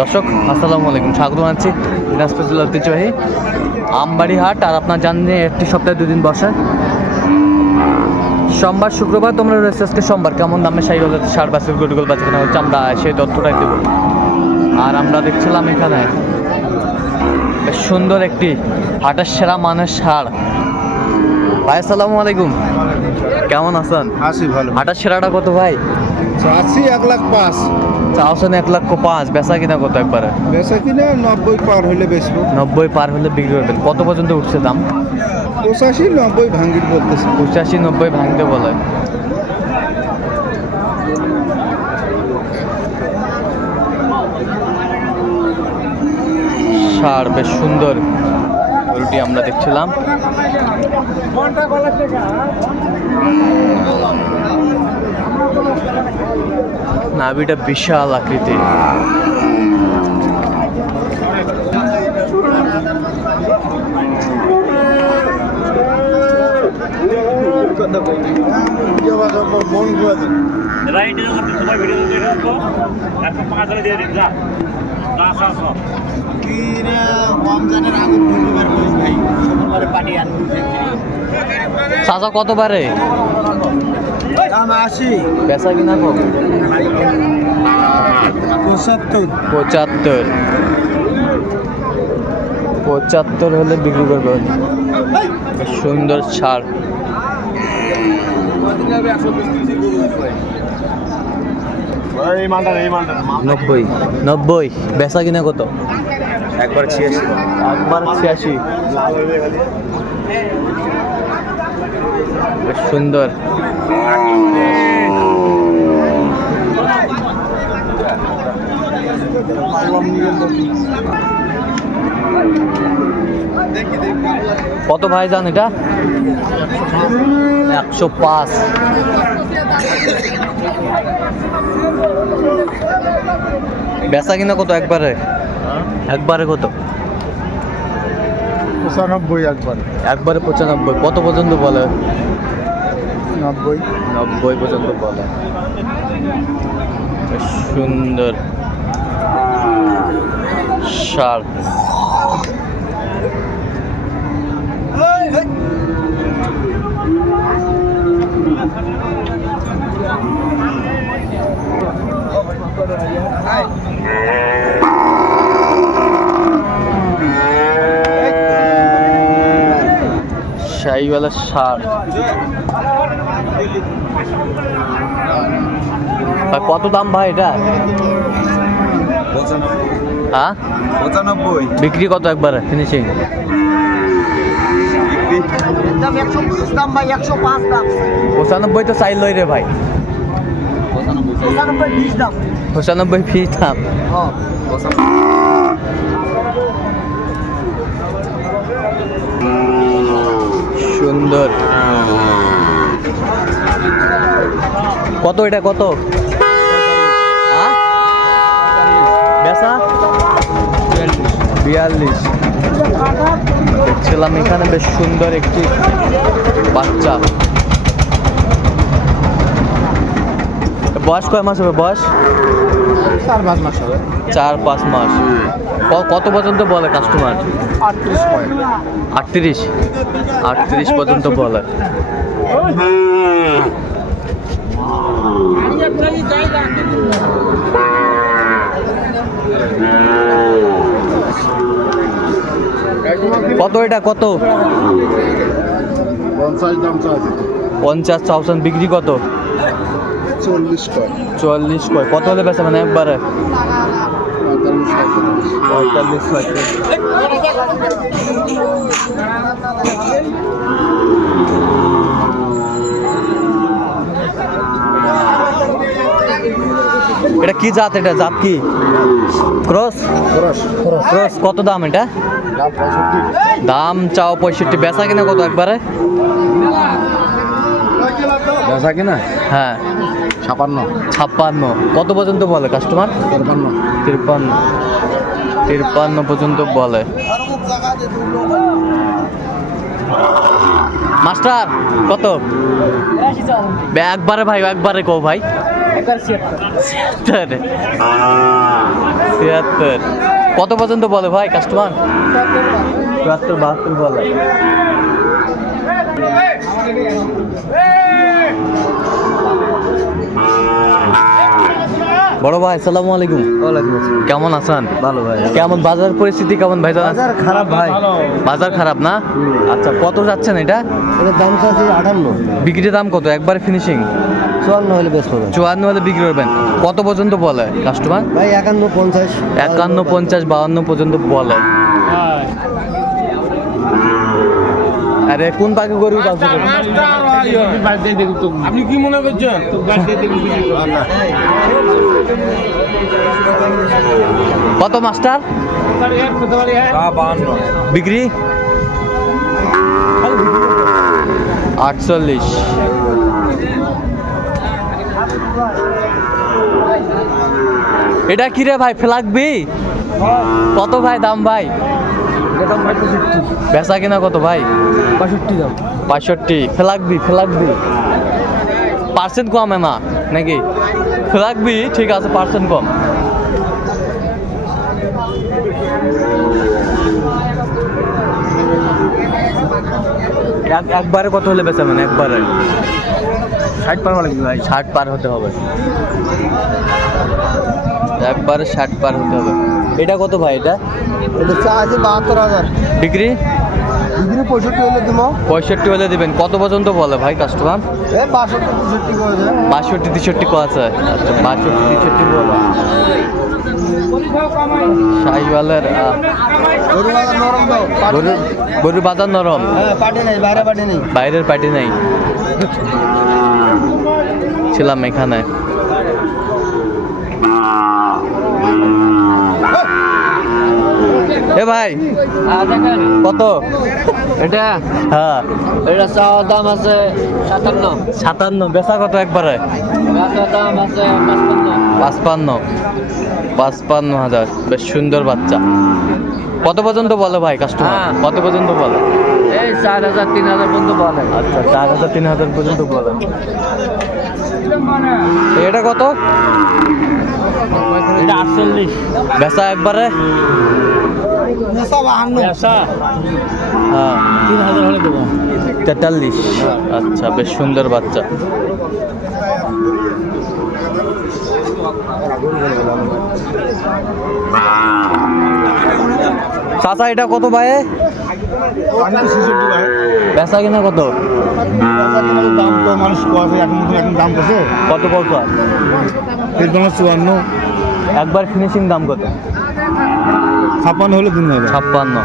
দর্শক আসসালামু আলাইকুম। স্বাগত জানাচ্ছি দিনাজপুর জেলার ঐতিহ্যবাহী আমবাড়ি হাট আর আপনার জানেন একটি সপ্তাহে দুদিন বসে। সোমবার শুক্রবার তোমরা রয়েছে আজকে সোমবার। কেমন দামে সাই হলে সার বাসের গরুগুল বাচ্চা কেনা হচ্ছে আমরা সেই তথ্যটাই দেবো। আর আমরা দেখছিলাম এখানে সুন্দর একটি হাটের সেরা মানের সার। ভাই আসসালামু আলাইকুম। কেমন আছেন? আশি ভালো। হাটের সেরাটা কত ভাই? আশি এক লাখ পাঁচ। চাওছেন এক লক্ষ পাঁচ বেচা কিনা কত একবারে? বেচা কিনে নব্বই পার হলে বেচবো। নব্বই পার হলে বিক্রি করবেন। কত পর্যন্ত উঠছে দাম? পঁচাশি নব্বই ভাঙ্গির বলতেছে। পঁচাশি নব্বই ভাঙতে বলে। সার বেশ সুন্দর। গরুটি আমরা দেখছিলাম। নাভিটা বিশাল আকৃতি রাইটে যখন তোমার ভিডিও দিয়ে রাখো একশো পাঁচ হাজার দিয়ে দিন যা চাচা কত পারে বেচা কিনা পঁচাত্তর। পঁচাত্তর। পঁচাত্তর হলে বিক্রি করবে। সুন্দর ছাড় এই মালটা এই মালটা নব্বই। নব্বই। বেচা কিনা কত? একবার ছিয়াশি। একবার ছিয়াশি। বেশ সুন্দর। কত ভাই জান এটা? একশো পাঁচ। বেচা কিনা কত একবারে? একবারে কত? পঁচানব্বই একবার। একবারে পঁচানব্বই। কত পর্যন্ত বলে? নব্বই। নব্বই পর্যন্ত বলে। সুন্দর। সার শাহিওয়ালা সার ভাই কত দাম ভাই এটা? হ্যাঁ? পঁচানব্বই। বিক্রি কত একবারে ফিনিশিং পঁচানব্বই তো চাইল রে ভাই। পঁচানব্বই বিশ দাম। পঁচানব্বই ফি দাম সুন্দর। কত এটা, কত? হ্যাঁ? বিয়াল্লিশ। দেখছিলাম এখানে বেশ সুন্দর একটি বাচ্চা। বয়স কয় মাস হবে বয়স? চার পাঁচ মাস হবে। চার পাঁচ মাস। ক- কত পর্যন্ত বলে কাস্টমার আটত্রিশ আটত্রিশ? আটত্রিশ পর্যন্ত বলে। কত এটা কত? পঞ্চাশ দাম পঞ্চাশ থাউজেন্ড বিক্রি কত? চল্লিশ কয়। চুয়াল্লিশ কয়। কত হলে বেচা মানে একবারে? পঁয়তাল্লিশ পঁয়তাল্লিশ এটা কি জাত এটা? জাত কি? ক্রস? ক্রস। কত দাম এটা? দাম চাও পঁয়ষট্টি। বেচা কিনা কত একবারে? বেচা কিনা? হ্যাঁ। ছাপান্ন। ছাপ্পান্ন। কত পর্যন্ত বলে কাস্টমার তিরপান্ন। তিরপান্ন। তিরপান্ন পর্যন্ত বলে। মাস্টার কত? একবারে ভাই একবারে কো ভাই। ছিয়াত্তর। ছিয়াত্তর। কত পর্যন্ত বলে ভাই কাস্টমার চুয়াত্তর বাহাত্তর বলে। বড় ভাই আসসালামু আলাইকুম। ওয়ালাইকুম আসসালাম। কেমন আছেন? ভালো ভাই কেমন বাজার পরিস্থিতি কেমন ভাই? বাজার খারাপ ভাই। বাজার খারাপ না? আচ্ছা কত যাচ্ছেন এটা? এটার দাম আটান্ন। বিক্রির দাম কত? একবারে ফিনিশিং চুয়ান্ন হলে বেশ পাবেন চুয়ান্ন হলে বিক্রি করবেন। কত পর্যন্ত বলে কাস্টমার ভাই একান্ন পঞ্চাশ। একান্ন পঞ্চাশ বাউন্ন পর্যন্ত বলে। আরে কোন পাখি গরু আপনি কি মনে করছেন? কত মাস্টার? বিক্রি? আটচল্লিশ। এটা কি রে ভাই ফেলাকবি কত ভাই দাম ভাই? বেচা কিনা কত ভাই? পঁয়ষট্টি দাম। বাষট্টি ফেলাকবি ফেলাকবি। পার্সেন্ট কমে না নাকি? ফেলাকবি ঠিক আছে পার্সেন্ট কম। এক- একবারে কত হলে বেচাবেন একবারে। ষাট পার লাগবে ভাই? ষাট পার হতে হবে। একবারে ষাট পার হতে হবে। এটা কত ভাই এটা? এটা চা আছে বাহাত্তর হাজার। বিক্রি? বিক্রি পঁয়ষট্টি হলে দিব। পঁয়ষট্টি হলে দিবেন। কত পর্যন্ত বলে ভাই কাস্টমার বাষট্টি করে তেষট্টি কো আছে? আচ্ছা বাষট্টি তেষট্টি বলো। শাহিওয়ালের গরুর বাজার নরম? হ্যাঁ বাইরের পার্টি নেই। ছিলাম এখানে। এ ভাই কত? এটা? হ্যাঁ। এটা চাওয়ার দাম আছে সাতান্ন। সাতান্ন বেচা কত একবারে? দাম আছে পাঁচপান্ন। পাঁচপান্ন পাঁচপান্ন হাজার বেশ সুন্দর বাচ্চা। কত পর্যন্ত বলে ভাই কাস্টমার হ্যাঁ। কত পর্যন্ত বলে? এই চার হাজার তিন হাজার পর্যন্ত বলে। আচ্ছা চার হাজার তিন হাজার পর্যন্ত বলে। এটা কত? এটা আটচল্লিশ। বেচা একবারে? হ্যাঁ তিন হাজার হলে দেবো। তেতাল্লিশ। আচ্ছা বেশ সুন্দর বাচ্চা। চাচা এটা কত ভাই। বেচা কিনা কত? দাম তো মানুষ এখন এখন দাম কছে কত চুয়ান্ন। একবার ফিনিশিং দাম কত? ছাপ্পান্ন হলে দিন হবে ছাপ্পান্ন।